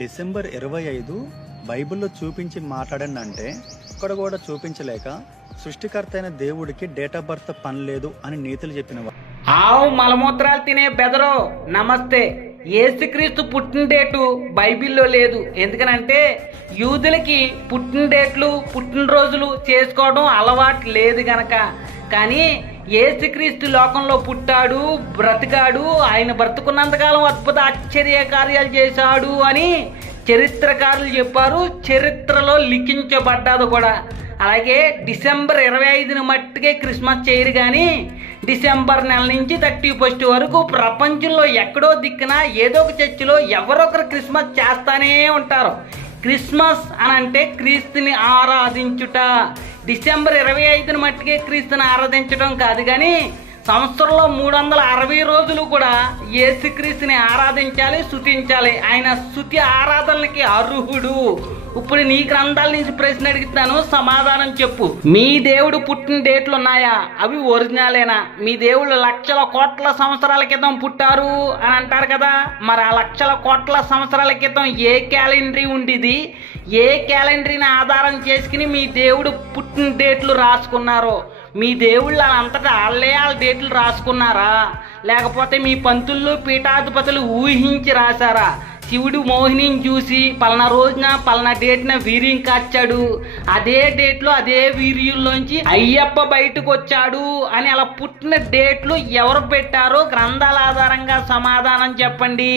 December 25 బైబిల్లో చూపించి మాట్లాడండి అంటే ఒక్కడ కూడా చూపించలేక సృష్టికర్త అయిన దేవుడికి డేట్ ఆఫ్ బర్త్ పని లేదు అని నీతులు చెప్పినవాడు. ఆవు మలమూత్రాలు తినే బెదరో నమస్తే. యేసుక్రీస్తు పుట్టిన డేటు బైబిల్లో లేదు. ఎందుకనంటే యూదులకి పుట్టిన డేట్లు పుట్టినరోజులు చేసుకోవడం అలవాటు లేదు గనక. కానీ యేసుక్రీస్తు లోకంలో పుట్టాడు, బ్రతికాడు, ఆయన బ్రతుకున్నంతకాలం అద్భుత ఆశ్చర్య కార్యాలు చేశాడు అని చరిత్రకారులు చెప్పారు. చరిత్రలో లిఖించబడ్డాదు కూడా. అలాగే డిసెంబర్ 25ని మట్టుకే క్రిస్మస్ చేయరు. కానీ డిసెంబర్ నెల నుంచి 31 వరకు ప్రపంచంలో ఎక్కడో దిక్కున ఏదో ఒక చర్చిలో ఎవరొకరు క్రిస్మస్ చేస్తానే ఉంటారు. క్రిస్మస్ అని అంటే క్రీస్తుని ఆరాధించుట. డిసెంబర్ 25ని మట్టుకే క్రీస్తుని ఆరాధించడం కాదు, కానీ సంవత్సరంలో 360 రోజులు కూడా యేసుక్రీస్తుని ఆరాధించాలి, స్తుతించాలి. ఆయన స్తుతి ఆరాధనలకి అర్హుడు. ఇప్పుడు నీ గ్రంథాల నుంచి ప్రశ్న అడుగుతాను, సమాధానం చెప్పు. మీ దేవుడు పుట్టిన డేట్లు ఉన్నాయా? అవి ఒరిజినలేనా? మీ దేవుళ్ళు లక్షల కోట్ల సంవత్సరాల క్రితం పుట్టారు అని అంటారు కదా, మరి ఆ లక్షల కోట్ల సంవత్సరాల క్రితం ఏ క్యాలెండరీ ఉండేది? ఏ క్యాలెండరీని ఆధారం చేసుకుని మీ దేవుడు పుట్టిన డేట్లు రాసుకున్నారో? మీ దేవుళ్ళు అంతటా వాళ్ళే వాళ్ళ డేట్లు రాసుకున్నారా? లేకపోతే మీ పంతులు పీఠాధిపతులు ఊహించి రాశారా? శివుడు మోహినిని చూసి పలానా రోజున పలానా డేట్న వీర్యం కాచాడు, అదే డేట్లో అదే వీర్యంలోంచి అయ్యప్ప బయటకు వచ్చాడు అని అలా పుట్టిన డేట్లు ఎవరు పెట్టారో గ్రంథాల ఆధారంగా సమాధానం చెప్పండి.